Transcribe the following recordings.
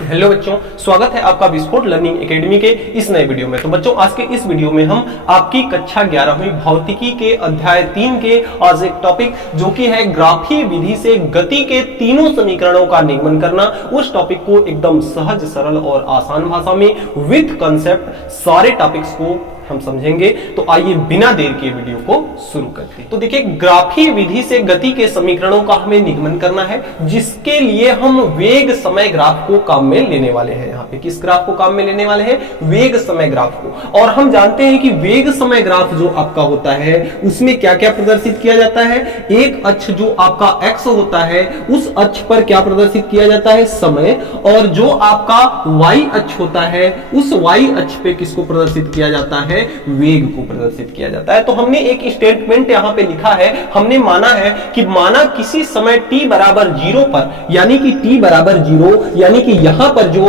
Hello बच्चों, स्वागत है आपका विस्फोट लर्निंग एकेडमी के इस नए वीडियो में। तो बच्चों, आज के इस वीडियो में हम आपकी कक्षा 11वीं भौतिकी के अध्याय 3 के आज एक टॉपिक जो कि है ग्राफीय विधि से गति के तीनों समीकरणों का निगमन करना, उस टॉपिक को एकदम सहज, सरल और आसान भाषा में विद कंसेप्ट सारे टॉपिक्स को हम समझेंगे। तो आइए बिना देर के वीडियो को शुरू करते हैं। तो देखिए, ग्राफीय विधि से गति के समीकरणों का हमें निगमन करना है, जिसके लिए हम वेग समय ग्राफ को काम में लेने वाले हैं। यहाँ पे किस ग्राफ को काम में लेने वाले हैं? वेग समय ग्राफ को। और हम जानते हैं कि वेग समय ग्राफ जो आपका होता है उसमें क्या क्या प्रदर्शित किया जाता है। एक अक्ष जो आपका x होता है, उस अक्ष पर क्या प्रदर्शित किया जाता है? समय। और जो आपका y अक्ष होता है, उस y अक्ष पे किसको प्रदर्शित किया जाता है? वेग को प्रदर्शित किया जाता है। तो हमने एक स्टेटमेंट यहां पे लिखा है, हमने माना है कि माना किसी समय t बराबर 0 पर, यानी कि t बराबर 0, यानी कि यहां पर जो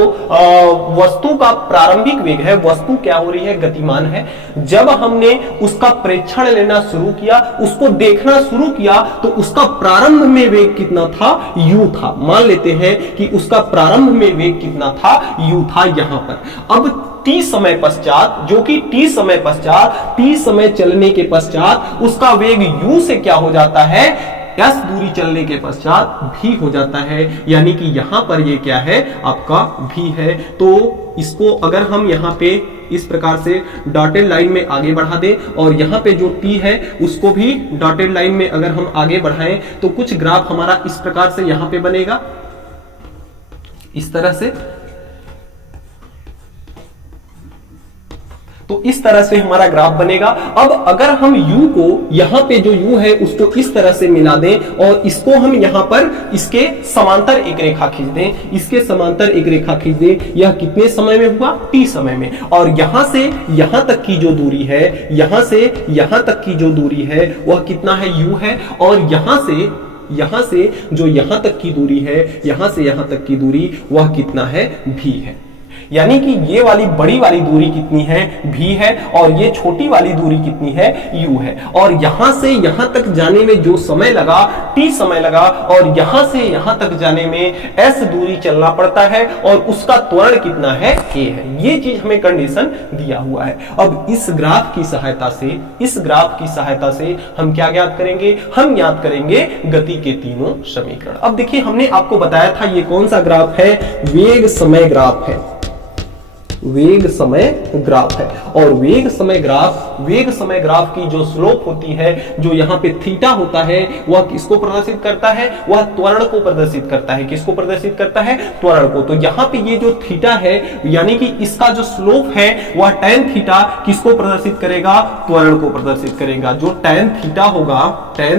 वस्तु का प्रारंभिक वेग है, वस्तु क्या हो रही है? गतिमान है। जब हमने उसका प्रेक्षण लेना शुरू किया, उसको देखना शुरू किया, तो उसका प्रारंभ में वेग कितना था? u था। मान लेते हैं कि उसका प्रारंभ में वेग कितना था? u था यहां पर। अब t समय पश्चात, जो कि t समय चलने के पश्चात उसका वेग u से क्या हो जाता है? s दूरी चलने के पश्चात v हो जाता है, यानी कि यहां पर ये क्या है? आपका v है। तो इसको अगर हम यहां पे इस प्रकार से डॉटेड लाइन में आगे बढ़ा दें और यहां पे जो t है उसको भी डॉटेड लाइन में अगर हम आगे बढ़ाएं, तो कुछ ग्राफ हमारा इस प्रकार से यहां पे बनेगा, इस तरह से। तो इस तरह से हमारा ग्राफ बनेगा। अब अगर हम u को, यहां पे जो u है उसको इस तरह से मिला दें और इसको हम यहां पर इसके समांतर एक रेखा खींच दें, इसके समांतर एक रेखा खींच दें, यह कितने समय में हुआ? t समय में। और यहां से यहां तक की जो दूरी है, यहां से यहां तक की जो दूरी है वह कितना है? u है। और यहां से जो यहां तक की दूरी है, यहां से यहां तक की दूरी वह कितना है? v है। यानी कि ये वाली बड़ी वाली दूरी कितनी है? v है। और ये छोटी वाली दूरी कितनी है? u है। और यहां से यहां तक जाने में जो समय लगा, t समय लगा, और यहां से यहां तक जाने में s दूरी चलना पड़ता है, और उसका त्वरण कितना है? a है। ये चीज हमें कंडीशन दिया हुआ है। अब इस ग्राफ की सहायता से हम क्या ज्ञात करेंगे? हम ज्ञात करेंगे गति के तीनों समीकरण। अब देखिए, हमने आपको बताया था ये कौन सा ग्राफ है? वेग समय ग्राफ है। वेग समय ग्राफ है। और वेग समय ग्राफ की जो स्लोप होती है, जो यहाँ पे थीटा होता है, वह किसको प्रदर्शित करता है? वह त्वरण को प्रदर्शित करता है। किसको प्रदर्शित करता है? त्वरण को। तो यहाँ पे ये जो थीटा है, यानी कि इसका जो स्लोप है वह tan थीटा किसको प्रदर्शित करेगा? त्वरण को प्रदर्शित करेगा। जो tan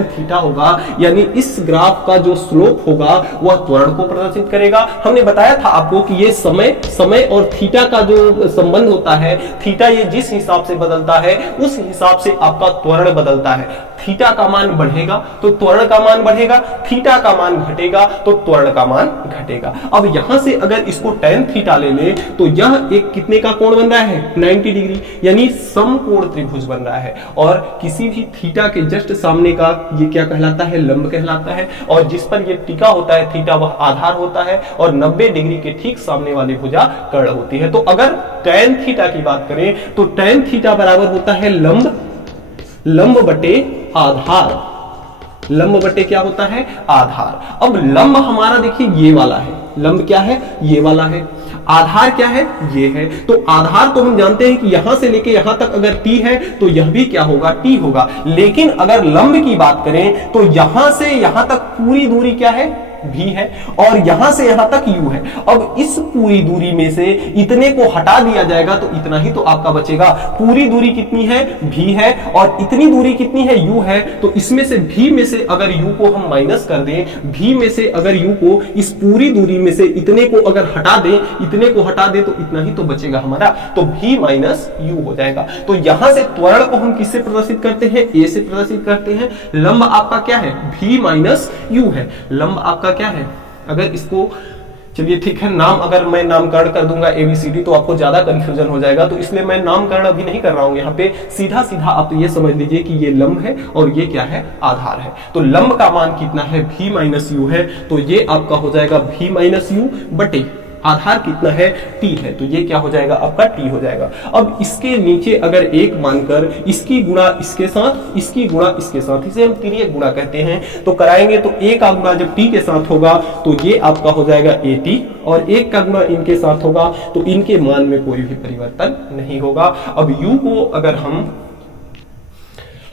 थीटा होगा, यानी इस ग्राफ का जो स्लोप होगा वह त्वरण को प्रदर्शित करेगा। हमने बताया था आपको कि ये समय और थीटा का जो संबंध होता है, थीटा ये जिस हिसाब से बदलता है उस हिसाब से आपका त्वरण बदलता है। थीटा का मान बढ़ेगा तो त्वरण का मान बढ़ेगा, थीटा का मान घटेगा तो त्वरण का मान घटेगा। अब यहां से अगर इसको tan थीटा ले ले, तो यह एक कितने का कोण बन रहा है? 90 डिग्री, यानी समकोण त्रिभुज बन रहा है। और किसी भी थीटा के जस्ट सामने का ये क्या कहलाता है? लंब कहलाता है। और जिस पर ये टिका होता है थीटा, वह आधार होता है। और 90 डिग्री के ठीक सामने वाली भुजा कर्ण होती है। तो अगर tan थीटा की बात करें तो tan थीटा बराबर होता है लंब बटे आधार। लंब बटे क्या होता है? आधार। अब लंब हमारा देखिए ये वाला है, लंब क्या है? ये वाला है। आधार क्या है? ये है। तो आधार तो हम जानते हैं कि यहां से लेके यहां तक अगर t है तो यह भी क्या होगा? t होगा। लेकिन अगर लंब की बात करें तो यहां से यहां तक पूरी दूरी क्या है? v है। और यहां से यहां तक u है। अब इस पूरी दूरी में से इतने को हटा दिया जाएगा तो इतना ही तो आपका बचेगा। पूरी दूरी कितनी है? v है। और इतनी दूरी कितनी है? u है। तो इसमें से v में से अगर u को हम माइनस कर दें, v में से अगर u को, इस पूरी दूरी में से इतने को अगर हटा दें, तो इतना ही तो बचेगा हमारा। तो v माइनस u हो जाएगा। तो यहां से त्वरण को हम किससे प्रदर्शित करते हैं? a से प्रदर्शित करते हैं। लंब आपका क्या है? v माइनस u है। लंब आपका क्या है? अगर इसको, चलिए ठीक है, नाम अगर मैं नामकरण कर दूंगा ABCD तो आपको ज्यादा कंफ्यूजन हो जाएगा, तो इसलिए मैं नामकरण अभी नहीं कर रहा हूं। यहाँ पे सीधा सीधा आप ये समझ लीजिए कि ये लंब है और ये क्या है? आधार है। तो लंब का मान कितना है? v माइनस यू है। तो ये आपका हो जाएगा v माइनस यू बटे आधार कितना है, t है, तो ये क्या हो जाएगा आपका t हो जाएगा। अब इसके नीचे अगर एक मानकर इसकी गुणा इसके साथ, इसकी गुणा इसके साथ, इसे हम तिर्यक गुणा कहते हैं, तो कराएंगे तो a का गुणा जब t के साथ होगा तो ये आपका हो जाएगा at, और 1 का गुणा इनके साथ होगा तो इनके मान में कोई भी परिवर्तन नहीं होगा। अब u को अगर हम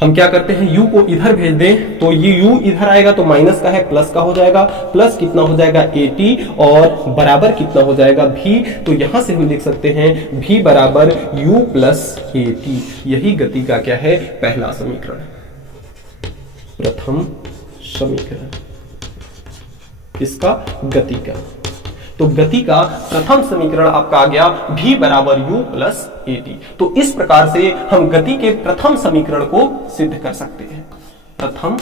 क्या करते हैं, u को इधर भेज दें तो ये u इधर आएगा तो माइनस का है प्लस का हो जाएगा, प्लस कितना हो जाएगा at और बराबर कितना हो जाएगा v, तो यहां से हम लिख सकते हैं v बराबर u प्लस at। यही गति का क्या है, पहला समीकरण, प्रथम समीकरण इसका गति का। तो गति का प्रथम समीकरण आपका आ गया v बराबर u प्लस at। तो इस प्रकार से हम गति के प्रथम समीकरण को सिद्ध कर सकते हैं, प्रथम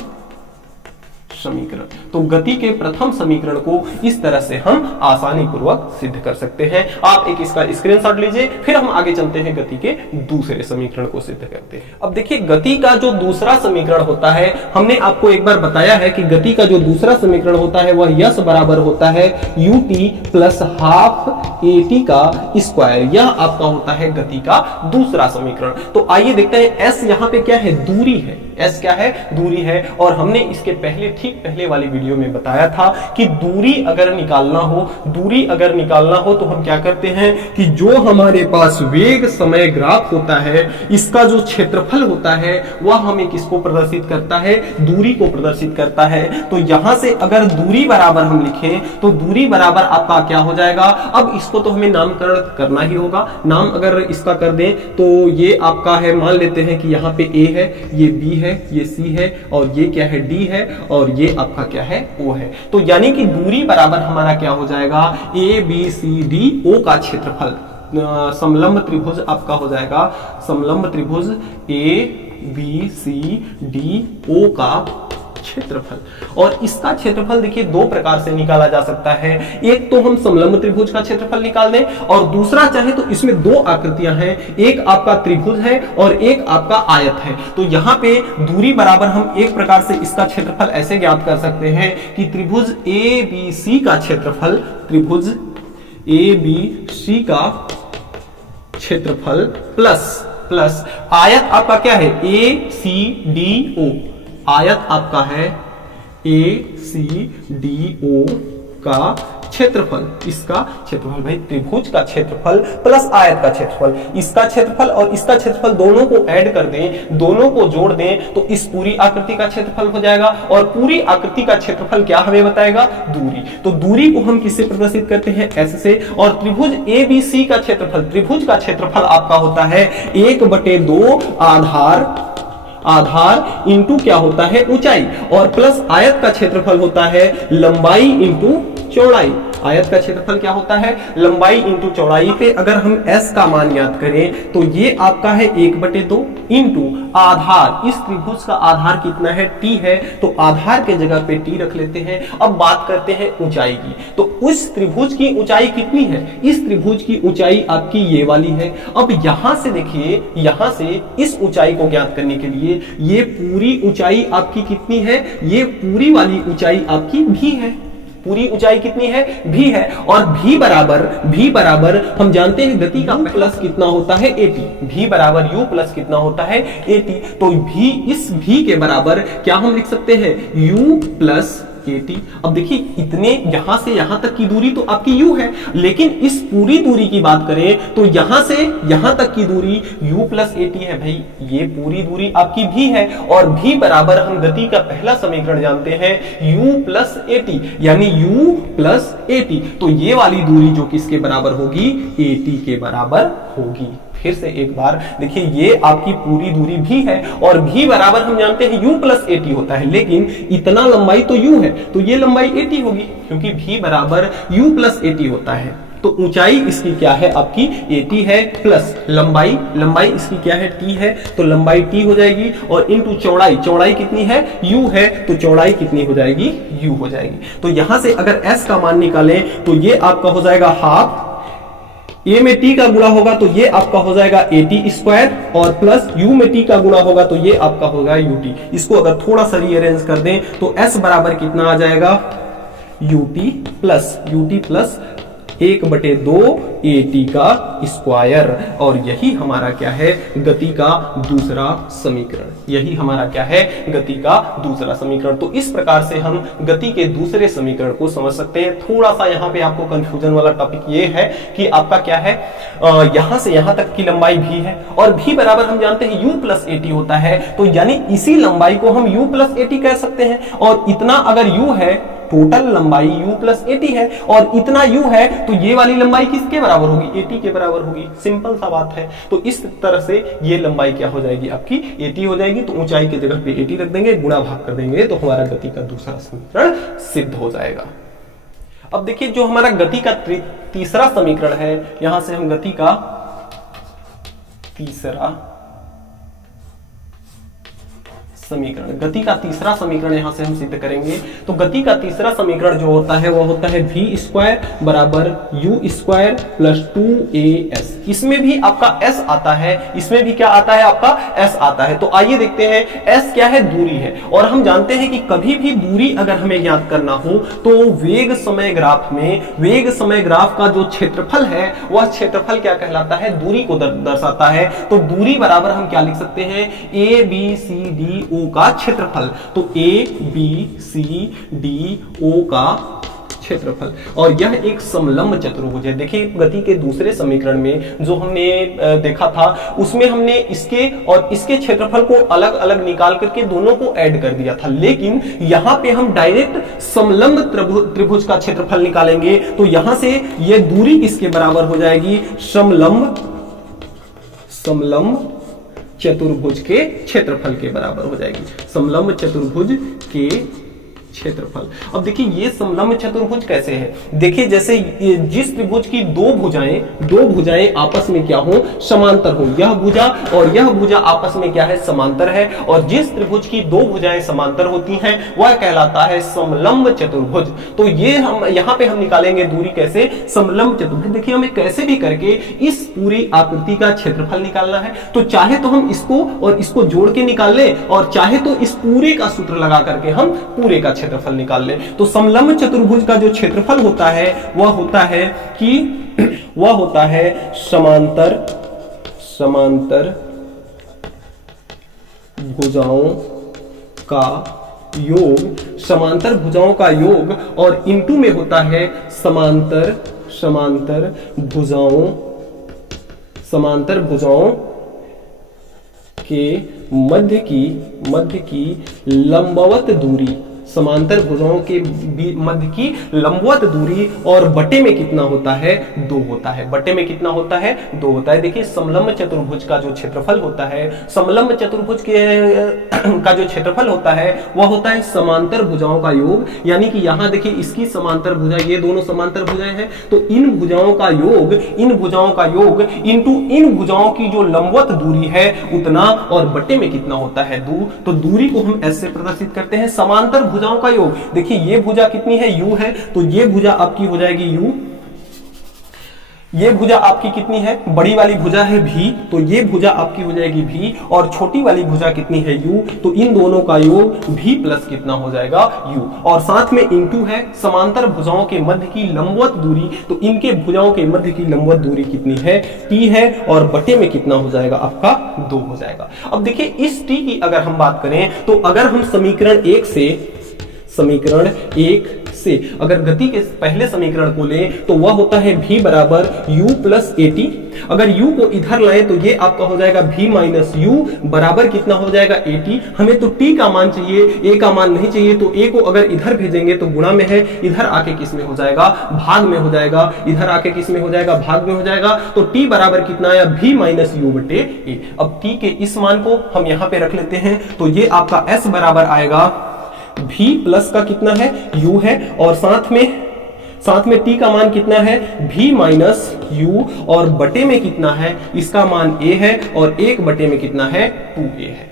समीकरण। तो गति के प्रथम समीकरण को इस तरह से हम आसानी पूर्वक सिद्ध कर सकते हैं। आप एक इसका स्क्रीनशॉट लीजिए, फिर हम आगे चलते हैं गति के दूसरे समीकरण को सिद्ध करते हैं। अब देखिए गति का जो दूसरा समीकरण होता है, हमने आपको एक बार बताया है कि गति का जो दूसरा समीकरण होता है वह यस बराबर होता है ut प्लस हाफ at का स्क्वायर। यह आपका होता है गति का दूसरा समीकरण। तो आइए देखते हैं s यहाँ पे क्या है, दूरी है, s क्या है, दूरी है। और हमने इसके पहले वाली वीडियो में बताया था कि दूरी अगर निकालना हो तो हम क्या करते हैं कि जो हमारे पास वेग समय ग्राफ होता है, इसका जो क्षेत्रफल होता है वह हमें किसको प्रदर्शित करता है, दूरी को प्रदर्शित करता है। तो यहां से अगर दूरी बराबर हम लिखें तो दूरी बराबर आपका क्या हो जाएगा। अब इसको तो हमें नामकरण करना ही होगा। नाम अगर इसका कर दें तो ये आपका है, मान लेते हैं कि यहाँ पे a है, ये b है, ये c है, और ये क्या है, d है, और ये आपका क्या है, o है। तो यानी कि दूरी बराबर हमारा क्या हो जाएगा, a b c d o का क्षेत्रफल। समलंब त्रिभुज आपका हो जाएगा, समलंब त्रिभुज a b c d o का क्षेत्रफल। और इसका क्षेत्रफल देखिए दो प्रकार से निकाला जा सकता है। एक तो हम समलंब त्रिभुज का क्षेत्रफल निकाल दें, और दूसरा चाहे तो इसमें दो आकृतियां हैं, एक आपका त्रिभुज है और एक आपका आयत है। तो यहाँ पे दूरी बराबर हम एक प्रकार से इसका क्षेत्रफल ऐसे ज्ञात कर सकते हैं कि त्रिभुज ABC का क्षेत्रफल, त्रिभुज ABC का क्षेत्रफल प्लस आयत आपका क्या है, ACDO। आयत आपका है ACDO का क्षेत्रफल, इसका क्षेत्रफल भाई त्रिभुज का क्षेत्रफल प्लस आयत का क्षेत्रफल। इसका क्षेत्रफल और इसका क्षेत्रफल दोनों को ऐड कर दें, दोनों को जोड़ दें तो इस पूरी आकृति का क्षेत्रफल हो जाएगा। और पूरी आकृति का क्षेत्रफल क्या हमें बताएगा, दूरी। तो दूरी को हम किससे प्रदर्शित करते हैं, s से। और त्रिभुज ABC का क्षेत्रफल, त्रिभुज का क्षेत्रफल आपका होता है 1/2 आधार इंटू क्या होता है, ऊंचाई, और प्लस आयत का क्षेत्रफल होता है लंबाई इंटू चौड़ाई। आयत का क्षेत्रफल क्या होता है, लंबाई इंटू चौड़ाई। पे अगर हम s का मान याद करें तो ये आपका है 1/2 इंटू आधार। इस त्रिभुज का आधार कितना है, t है, तो आधार के जगह पे t रख लेते हैं। अब बात करते हैं ऊंचाई की। तो उस त्रिभुज की ऊंचाई कितनी है, इस त्रिभुज की ऊंचाई आपकी ये वाली है। अब यहां से देखिए, यहां से इस ऊंचाई को ज्ञात करने के लिए ये पूरी ऊंचाई आपकी कितनी है, ये पूरी वाली ऊंचाई आपकी v है। पूरी ऊंचाई कितनी है, v है। और v बराबर हम जानते हैं गति का प्लस कितना होता है, at। v बराबर u प्लस कितना होता है, at। तो v, इस v के बराबर क्या हम लिख सकते हैं, u प्लस at। अब देखिए इतने यहां से यहां तक की दूरी तो आपकी u है, लेकिन इस पूरी दूरी की बात करें तो यहां से यहां तक की दूरी u प्लस at है। भाई ये पूरी दूरी आपकी v है, और v बराबर हम गति का पहला समीकरण जानते हैं u प्लस at, यानी u प्लस at। तो ये वाली दूरी जो किसके बराबर होगी, at के बराबर होगी। फिर से एक बार देखिए, ये आपकी पूरी दूरी v है, और v बराबर हम जानते हैं u प्लस at होता है, लेकिन इतना लंबाई तो u है तो ये लंबाई at होगी, क्योंकि v बराबर u प्लस at होता है। तो ऊंचाई इसकी क्या है, आपकी at है, प्लस लंबाई इसकी क्या है, t है, तो लंबाई t हो जाएगी, और इनटू चौड़ाई कितनी है, u है, तो चौड़ाई कितनी हो जाएगी, u हो जाएगी। तो यहां से अगर s का मान निकालें तो ये आपका हो जाएगा हाफ, a में t का गुणा होगा तो ये आपका हो जाएगा at स्क्वायर, और प्लस u में t का गुणा होगा तो ये आपका होगा ut। इसको अगर थोड़ा सा रीअरेंज कर दें तो s बराबर कितना आ जाएगा, ut प्लस 1/2 AT का स्क्वायर। और यही हमारा क्या है, गति का दूसरा समीकरण। यही हमारा क्या है, गति का दूसरा समीकरण। तो इस प्रकार से हम गति के दूसरे समीकरण को समझ सकते हैं। थोड़ा सा यहाँ पे आपको कंफ्यूजन वाला टॉपिक ये है कि आपका क्या है, यहां से यहां तक की लंबाई भी है और भी बराबर हम जानते हैं u प्लस AT होता है। तो यानी इसी लंबाई को हम u प्लस AT कह सकते हैं। और इतना अगर u है, टोटल लंबाई u प्लस AT है और इतना u है, तो ये वाली लंबाई किसके बराबर होगी, AT के बराबर होगी। सिंपल सा बात है। तो इस तरह से ये लंबाई क्या हो जाएगी, आपकी AT हो जाएगी। तो ऊंचाई की जगह पे AT रख देंगे, गुणा भाग कर देंगे, तो हमारा गति का दूसरा समीकरण सिद्ध हो जाएगा। अब देखिए जो हमारा गति का तीसरा समीकरण है, यहां से हम गति का तीसरा समीकरण, गति का तीसरा समीकरण यहां से हम सिद्ध करेंगे। तो गति का तीसरा समीकरण जो होता है वह होता है v स्क्वायर बराबर u स्क्वायर प्लस 2as। इसमें भी आपका s आता है, इसमें भी क्या आता है, आपका s आता है। तो आइए देखते हैं s क्या है, दूरी है। और हम जानते हैं कि कभी भी दूरी अगर हमें ज्ञात करना हो तो वेग समय ग्राफ में, वेग समय ग्राफ का जो क्षेत्रफल है वह क्षेत्रफल क्या कहलाता है, दूरी को दर्शाता है। तो दूरी बराबर हम क्या लिख सकते हैं, ABCD का क्षेत्रफल। तो ABCDO का क्षेत्रफल। और यह एक समलंब चतुर्भुज है। देखिए गति के दूसरे समीकरण में जो हमने देखा था उसमें हमने इसके और इसके क्षेत्रफल को अलग अलग निकाल करके दोनों को ऐड कर दिया था, लेकिन यहां पे हम डायरेक्ट समलंब त्रिभुज का क्षेत्रफल निकालेंगे। तो यहां से यह दूरी किसके बराबर हो जाएगी, समलंब चतुर्भुज के क्षेत्रफल के बराबर हो जाएगी, समलंब चतुर्भुज के क्षेत्रफल। अब देखिए ये समलंब चतुर्भुज कैसे है, देखिए जैसे जिस त्रिभुज की दो भुजाएं आपस में क्या हो, समांतर हो, यह भुजा और यह भुजा आपस में क्या है, समांतर है। और जिस त्रिभुज की दो भुजाएं समांतर होती हैं वह कहलाता है समलंब चतुर्भुज। तो ये हम यहाँ पे हम निकालेंगे दूरी कैसे, समलंब चतुर्भुज। देखिए हमें कैसे भी करके इस पूरी आकृति का क्षेत्रफल निकालना है। तो चाहे तो हम इसको और इसको जोड़ के निकाल लें और चाहे तो इस पूरे का सूत्र लगा करके हम पूरे का क्षेत्रफल निकाल लें। तो समलंब चतुर्भुज का जो क्षेत्रफल होता है वह होता है समांतर भुजाओं का योग, समांतर भुजाओं का योग। और इनटू में होता है समांतर भुजाओं के मध्य की लंबवत दूरी, समांतर भुजाओं के मध्य की लंबवत दूरी। और बटे में कितना होता है, 2 होता है। बटे में कितना होता है, 2 होता है। देखिए समलंब चतुर्भुज का जो क्षेत्रफल होता है, समलंब चतुर्भुज के का जो क्षेत्रफल होता है वह होता है समांतर भुजाओं का योग। यानी कि यहां देखिए इसकी समांतर भुजा, ये दोनों समांतर भुजाएं हैं, तो इन भुजाओं का योग इनटू इन भुजाओं की जो लंबवत दूरी है उतना, और बटे में कितना होता है, 2। तो दूरी को हम ऐसे प्रदर्शित करते हैं, समांतर भुजाओं का योग। देखिए ये भुजा कितनी है, u है, तो ये भुजा आपकी हो जाएगी u। ये भुजा आपकी कितनी है, बड़ी वाली भुजा है v, तो ये भुजा आपकी हो जाएगी v। और छोटी वाली भुजा कितनी है, u, तो इन दोनों का योग v प्लस कितना हो जाएगा, u। और साथ में इनटू है समांतर भुजाओं के मध्य की लंबवत दूरी, तो इनके भुजाओं के मध्य की लंबवत दूरी कितनी है, t है। और बटे में कितना हो जाएगा, आपका 2 हो जाएगा। अब देखिए इस t की अगर हम बात करें तो अगर हम समीकरण 1 से अगर गति के पहले समीकरण को लें तो वह होता है v बराबर u प्लस AT। अगर u को इधर लाएं तो ये आपका हो जाएगा v माइनस u बराबर कितना हो जाएगा, AT। हमें तो t का मान चाहिए, a का मान नहीं चाहिए। तो a को अगर इधर भेजेंगे तो गुणा में है, इधर आके किस में हो जाएगा, भाग में हो जाएगा। इधर आके किस में हो जाएगा, भाग में हो जाएगा। तो t बराबर कितना आया, v माइनस u बटे a। अब t के इस मान को हम यहाँ पे रख लेते हैं, तो ये आपका s बराबर आएगा v प्लस का कितना है, u है। और साथ में t का मान कितना है, v माइनस u। और बटे में कितना है, इसका मान a है। और 1 बटे में कितना है, 2a है।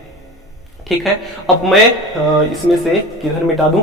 ठीक है। अब मैं इसमें से किधर मिटा दूं,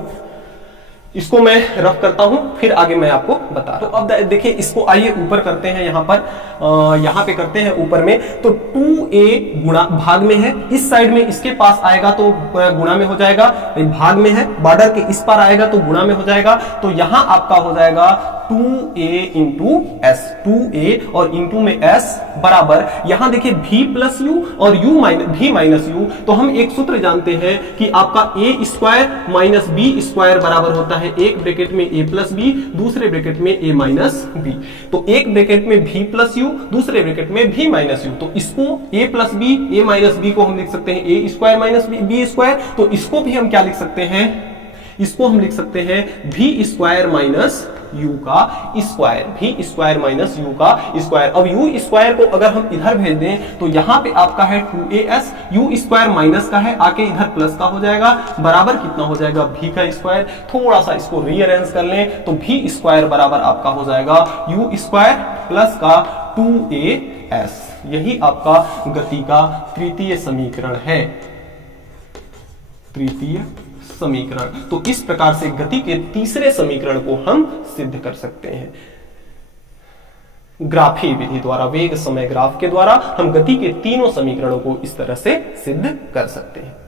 इसको मैं रफ करता हूं, फिर आगे मैं आपको बता रहा। तो अब देखिए इसको आइए ऊपर करते हैं, यहाँ पे करते हैं ऊपर में। तो 2a गुणा भाग में है, इस साइड में इसके पास आएगा तो गुणा में हो जाएगा, भाग में है, बॉर्डर के इस पार आएगा तो गुणा में हो जाएगा। तो यहां आपका हो जाएगा 2a इंटू एस, 2a और इंटू में s बराबर, यहां देखिए v प्लस यू और v माइनस यू। तो हम एक सूत्र जानते हैं कि आपका a square minus b square बराबर होता है एक ब्रैकेट में a प्लस b, दूसरे ब्रैकेट में a माइनस b। तो एक ब्रैकेट में v प्लस यू, दूसरे ब्रैकेट में v माइनस यू। तो इसको a plus b, a minus b को हम लिख सकते हैं a square minus b square. तो इसको भी हम क्या लिख सकते हैं, इसको हम लिख सकते हैं v स्क्वायर माइनस u का square, v square minus u का स्क्वायर। अब u स्क्वायर को अगर हम इधर भेज दें तो यहां पे आपका है 2as, u स्क्वायर माइनस का है, आके इधर प्लस का हो जाएगा, बराबर कितना हो जाएगा v का स्क्वायर। थोड़ा सा इसको रीअरेंज कर लें तो v स्क्वायर बराबर आपका हो जाएगा u स्क्वायर प्लस का 2as। यही आपका गति का तृतीय समीकरण है, तृतीय समीकरण। तो इस प्रकार से गति के तीसरे समीकरण को हम सिद्ध कर सकते हैं ग्राफी विधि द्वारा, वेग समय ग्राफ के द्वारा हम गति के तीनों समीकरणों को इस तरह से सिद्ध कर सकते हैं।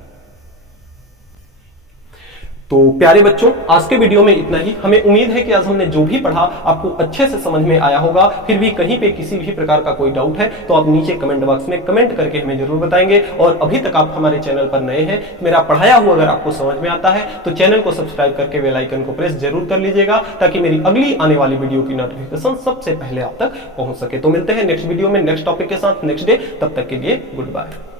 तो प्यारे बच्चों, आज के वीडियो में इतना ही। हमें उम्मीद है कि आज हमने जो भी पढ़ा आपको अच्छे से समझ में आया होगा। फिर भी कहीं पे किसी भी प्रकार का कोई डाउट है तो आप नीचे कमेंट बॉक्स में कमेंट करके हमें जरूर बताएंगे। और अभी तक आप हमारे चैनल पर नए हैं, मेरा पढ़ाया हुआ अगर आपको समझ में आता है तो चैनल को सब्सक्राइब करके बेल आइकन को प्रेस जरूर कर लीजिएगा, ताकि मेरी अगली आने वाली वीडियो की नोटिफिकेशन सबसे पहले आप तक पहुंच सके। तो मिलते हैं नेक्स्ट वीडियो में नेक्स्ट टॉपिक के साथ नेक्स्ट डे। तब तक के लिए गुड बाय।